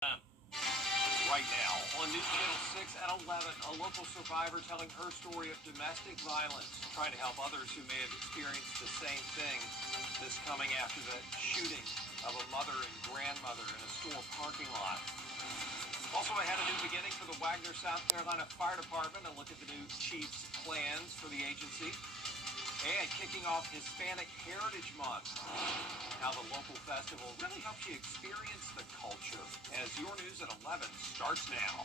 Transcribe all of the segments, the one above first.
Right now on News Channel 6 at 11, a local survivor telling her story of domestic violence, trying to help others who may have experienced the same thing. This coming after the shooting of a mother and grandmother in a store parking lot. Also ahead, a new beginning for the Wagner, South Carolina Fire Department. A look at the new chief's plans for the agency. And kicking off Hispanic Heritage Month. How the local festival really helps you experience the culture. As your news at 11 starts now.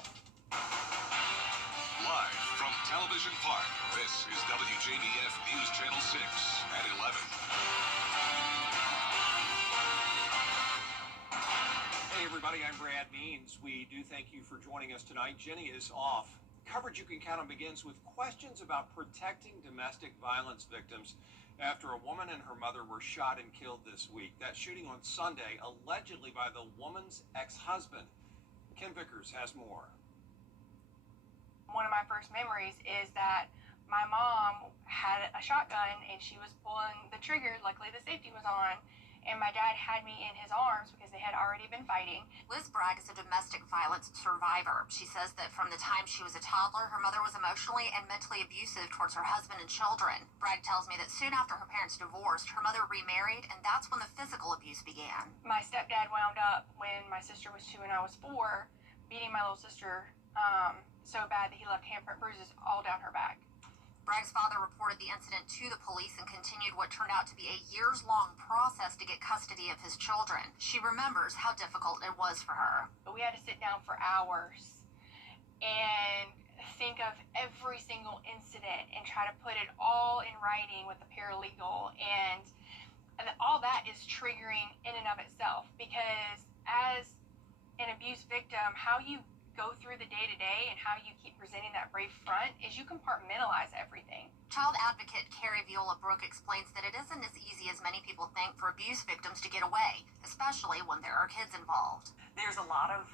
Live from Television Park, this is WJBF News Channel 6 at 11. Hey everybody, I'm Brad Means. We do thank you for joining us tonight. Jenny is off. Coverage you can count on begins with questions about protecting domestic violence victims after a woman and her mother were shot and killed this week. That shooting on Sunday, allegedly by the woman's ex-husband. Kim Vickers has more. One of my first memories is that my mom had a shotgun and she was pulling the trigger. Luckily the safety was on. And my dad had me in his arms because they had already been fighting. Liz Bragg is a domestic violence survivor. She says that from the time she was a toddler, her mother was emotionally and mentally abusive towards her husband and children. Bragg tells me that soon after her parents divorced, her mother remarried, and that's when the physical abuse began. My stepdad wound up, when my sister was 2 and I was 4, beating my little sister so bad that he left handprint bruises all down her back. Bragg's father reported the incident to the police and continued what turned out to be a years-long process to get custody of his children. She remembers how difficult it was for her. But we had to sit down for hours and think of every single incident and try to put it all in writing with the paralegal. And all that is triggering in and of itself, because as an abuse victim, how you go through the day-to-day and how you keep presenting that brave front is you compartmentalize everything. Child advocate Carrie Viola Brooke explains that it isn't as easy as many people think for abuse victims to get away, especially when there are kids involved. There's a lot of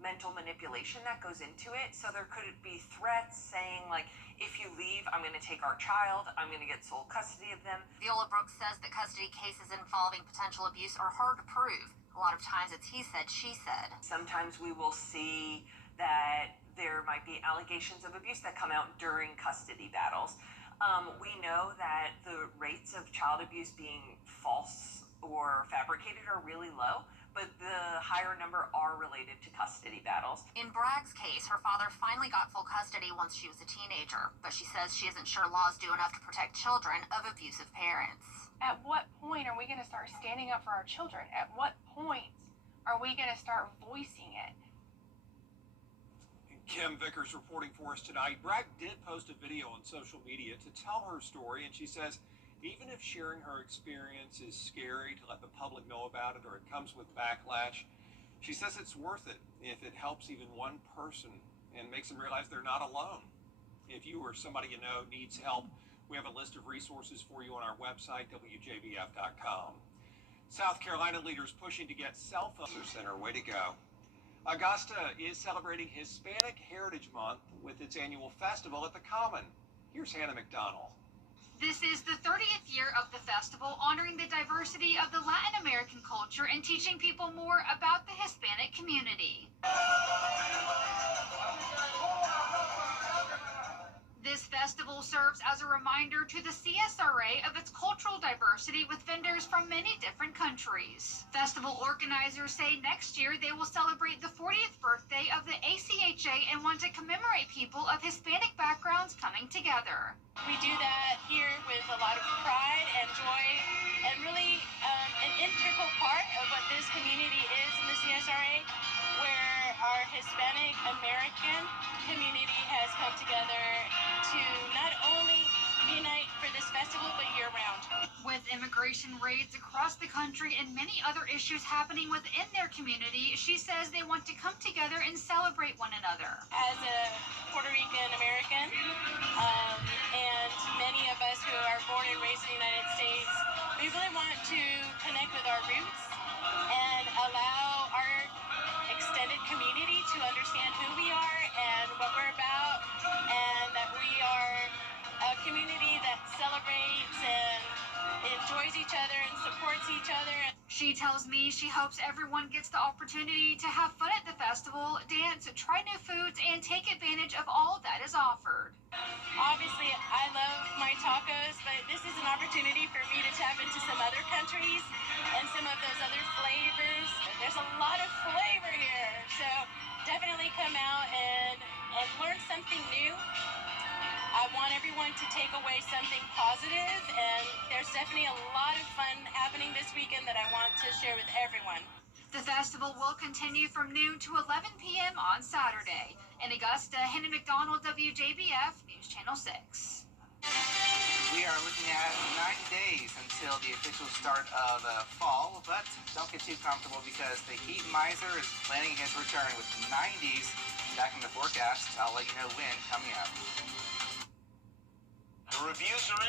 mental manipulation that goes into it. So there could be threats saying, like, if you leave, I'm going to take our child, I'm going to get sole custody of them. Viola Brooke says that custody cases involving potential abuse are hard to prove. A lot of times it's he said, she said. Sometimes we will see that there might be allegations of abuse that come out during custody battles. We know that the rates of child abuse being false or fabricated are really low, but the higher number are related to custody battles. In Bragg's case, her father finally got full custody once she was a teenager, but she says she isn't sure laws do enough to protect children of abusive parents. At what point are we going to start standing up for our children? At what point are we going to start voicing it? Kim Vickers reporting for us tonight. Bragg did post a video on social media to tell her story, and she says even if sharing her experience is scary to let the public know about it or it comes with backlash, she says it's worth it if it helps even one person and makes them realize they're not alone. If you or somebody you know needs help, we have a list of resources for you on our website, WJBF.com. South Carolina leaders pushing to get cell phone center. Way to go. Augusta is celebrating Hispanic Heritage Month with its annual festival at the Common. Here's Hannah McDonald. This is the 30th year of the festival, honoring the diversity of the Latin American culture and teaching people more about the Hispanic community. This festival serves as a reminder to the CSRA of its cultural diversity with vendors from many different countries. Festival organizers say next year they will celebrate the 40th birthday of the ACHA and want to commemorate people of Hispanic backgrounds coming together. We do that here with a lot of pride and joy, and really an integral part of what this community is in the CSRA, where our Hispanic American community has come together to not only unite for this festival, but year-round. With immigration raids across the country and many other issues happening within their community, she says they want to come together and celebrate one another. As a Puerto Rican American, and many of us who are born and raised in the United States, we really want to connect with our roots and allow our extended community to understand who we are and what we're about, and that we are a community that celebrates and enjoys each other and supports each other. She tells me she hopes everyone gets the opportunity to have fun at the to try new foods and take advantage of all that is offered. Obviously, I love my tacos, but this is an opportunity for me to tap into some other countries and some of those other flavors. There's a lot of flavor here, so definitely come out and learn something new. I want everyone to take away something positive, and there's definitely a lot of fun happening this weekend that I want to share with everyone. The festival will continue from noon to 11 p.m. on Saturday. In Augusta, Hannah McDonald, WJBF News Channel 6. We are looking at 90 days until the official start of fall, but don't get too comfortable because the heat miser is planning his return with 90s back in the forecast. I'll let you know when coming up. The reviews are in.